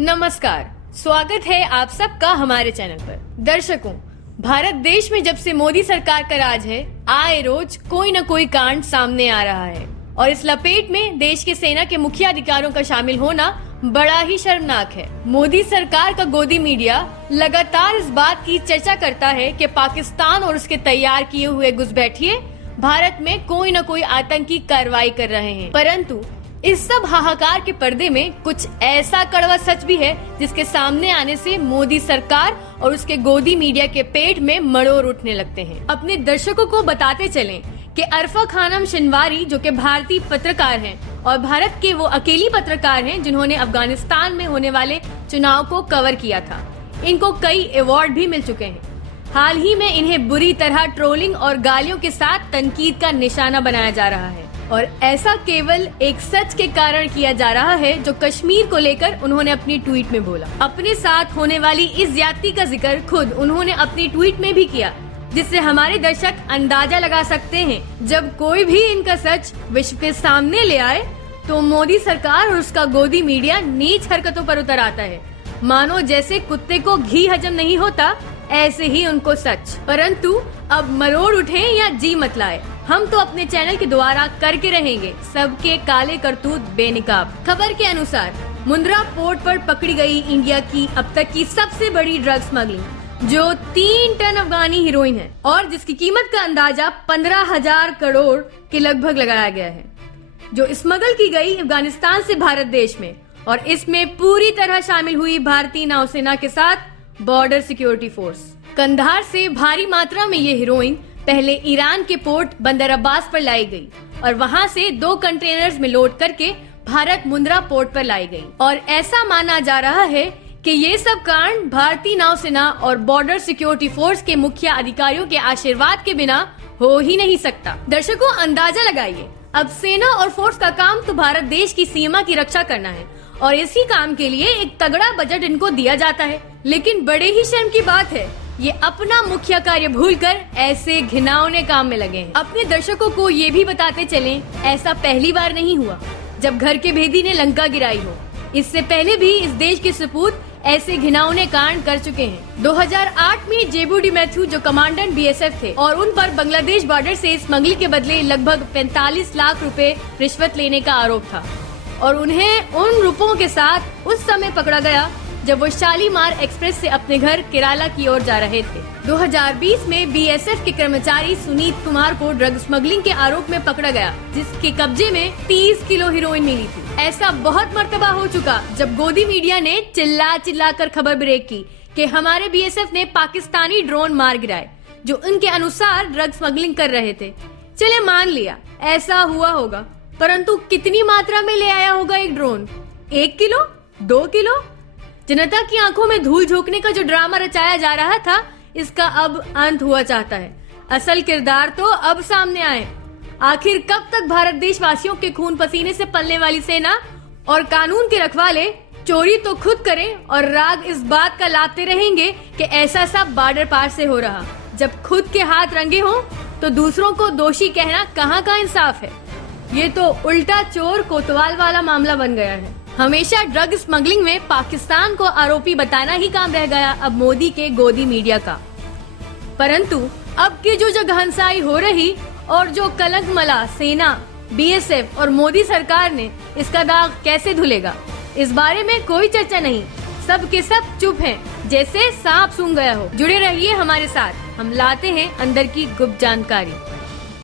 नमस्कार, स्वागत है आप सबका हमारे चैनल पर। दर्शकों, भारत देश में जब से मोदी सरकार का राज है, आए रोज कोई न कोई कांड सामने आ रहा है और इस लपेट में देश के सेना के मुख्य अधिकारियों का शामिल होना बड़ा ही शर्मनाक है। मोदी सरकार का गोदी मीडिया लगातार इस बात की चर्चा करता है कि पाकिस्तान और उसके तैयार किए हुए घुसपैठिए भारत में कोई न कोई आतंकी कार्रवाई कर रहे हैं, परंतु इस सब हाहाकार के पर्दे में कुछ ऐसा कड़वा सच भी है जिसके सामने आने से मोदी सरकार और उसके गोदी मीडिया के पेट में मरोड़ उठने लगते हैं। अपने दर्शकों को बताते चलें कि अरफा खानम शिनवारी, जो कि भारतीय पत्रकार हैं और भारत के वो अकेली पत्रकार हैं जिन्होंने अफगानिस्तान में होने वाले चुनाव को कवर किया था, इनको कई अवार्ड भी मिल चुके हैं। हाल ही में इन्हें बुरी तरह ट्रोलिंग और गालियों के साथ तनकीद का निशाना बनाया जा रहा है और ऐसा केवल एक सच के कारण किया जा रहा है जो कश्मीर को लेकर उन्होंने अपनी ट्वीट में बोला। अपने साथ होने वाली इस ज्यादती का जिक्र खुद उन्होंने अपनी ट्वीट में भी किया, जिससे हमारे दर्शक अंदाजा लगा सकते हैं जब कोई भी इनका सच विश्व के सामने ले आए तो मोदी सरकार और उसका गोदी मीडिया नीच हरकतों पर उतर आता है, मानो जैसे कुत्ते को घी हजम नहीं होता ऐसे ही उनको सच। परंतु अब मरोड़ उठे या जी मत लाए, हम तो अपने चैनल के द्वारा करके रहेंगे सबके काले करतूत बेनिकाब। खबर के अनुसार मुंद्रा पोर्ट पर पकड़ी गई इंडिया की अब तक की सबसे बड़ी ड्रग स्मगलिंग, जो 3 टन अफगानी हीरोइन है और जिसकी कीमत का अंदाजा 15,000 करोड़ के लगभग लगाया गया है, जो स्मगल की गई अफगानिस्तान से भारत देश में, और इसमें पूरी तरह शामिल हुई भारतीय नौसेना के साथ बॉर्डर सिक्योरिटी फोर्स। कंधार से भारी मात्रा में ये हीरोइन पहले ईरान के पोर्ट बंदर अब्बास पर लाई गई और वहां से 2 कंटेनर्स में लोड करके भारत मुंद्रा पोर्ट पर लाई गई और ऐसा माना जा रहा है कि ये सब कांड भारतीय नौसेना और बॉर्डर सिक्योरिटी फोर्स के मुख्य अधिकारियों के आशीर्वाद के बिना हो ही नहीं सकता। दर्शकों, अंदाजा लगाइए, अब सेना और फोर्स का काम तो भारत देश की सीमा की रक्षा करना है और इसी काम के लिए एक तगड़ा बजट इनको दिया जाता है, लेकिन बड़े ही शर्म की बात है ये अपना मुख्य कार्य भूलकर ऐसे घिनौने काम में लगे हैं। अपने दर्शकों को ये भी बताते चलें, ऐसा पहली बार नहीं हुआ जब घर के भेदी ने लंका गिराई हो। इससे पहले भी इस देश के सपूत ऐसे घिनौने कांड कर चुके हैं। 2008 में जेबू डी मैथ्यू, जो कमांडेंट बीएसएफ थे और उन पर बांग्लादेश बॉर्डर से स्मगलिंग के बदले लगभग 45 लाख रुपए रिश्वत लेने का आरोप था और उन्हें उन रुपयों के साथ उस समय पकड़ा गया जब वो शालीमार एक्सप्रेस से अपने घर केरला की ओर जा रहे थे। 2020 में बीएसएफ के कर्मचारी सुनीत कुमार को ड्रग स्मगलिंग के आरोप में पकड़ा गया, जिसके कब्जे में 30 किलो हीरोइन मिली थी। ऐसा बहुत मर्तबा हो चुका जब गोदी मीडिया ने चिल्ला कर खबर ब्रेक की कि हमारे बीएसएफ ने पाकिस्तानी ड्रोन मार गिराए जो उनके अनुसार ड्रग स्मगलिंग कर रहे थे। चले मान लिया ऐसा हुआ होगा, परंतु कितनी मात्रा में ले आया होगा एक ड्रोन? 1 किलो? 2 किलो? जनता की आंखों में धूल झोंकने का जो ड्रामा रचाया जा रहा था, इसका अब अंत हुआ चाहता है। असल किरदार तो अब सामने आए। आखिर कब तक भारत देशवासियों के खून पसीने से पलने वाली सेना और कानून के रखवाले चोरी तो खुद करें और राग इस बात का लाते रहेंगे कि ऐसा सब बॉर्डर पार से हो रहा। जब खुद के हाथ रंगे हों तो दूसरों को दोषी कहना कहाँ का इंसाफ है। ये तो उल्टा चोर कोतवाल वाला मामला बन गया है। हमेशा ड्रग स्मगलिंग में पाकिस्तान को आरोपी बताना ही काम रह गया अब मोदी के गोदी मीडिया का। परंतु अब की जो जगहंसाई हो रही और जो कलंक मला सेना, बीएसएफ और मोदी सरकार ने, इसका दाग कैसे धुलेगा, इस बारे में कोई चर्चा नहीं। सब के सब चुप हैं, जैसे सांप सूंघ गया हो। जुड़े रहिए हमारे साथ, हम लाते हैं अंदर की गुप्त जानकारी।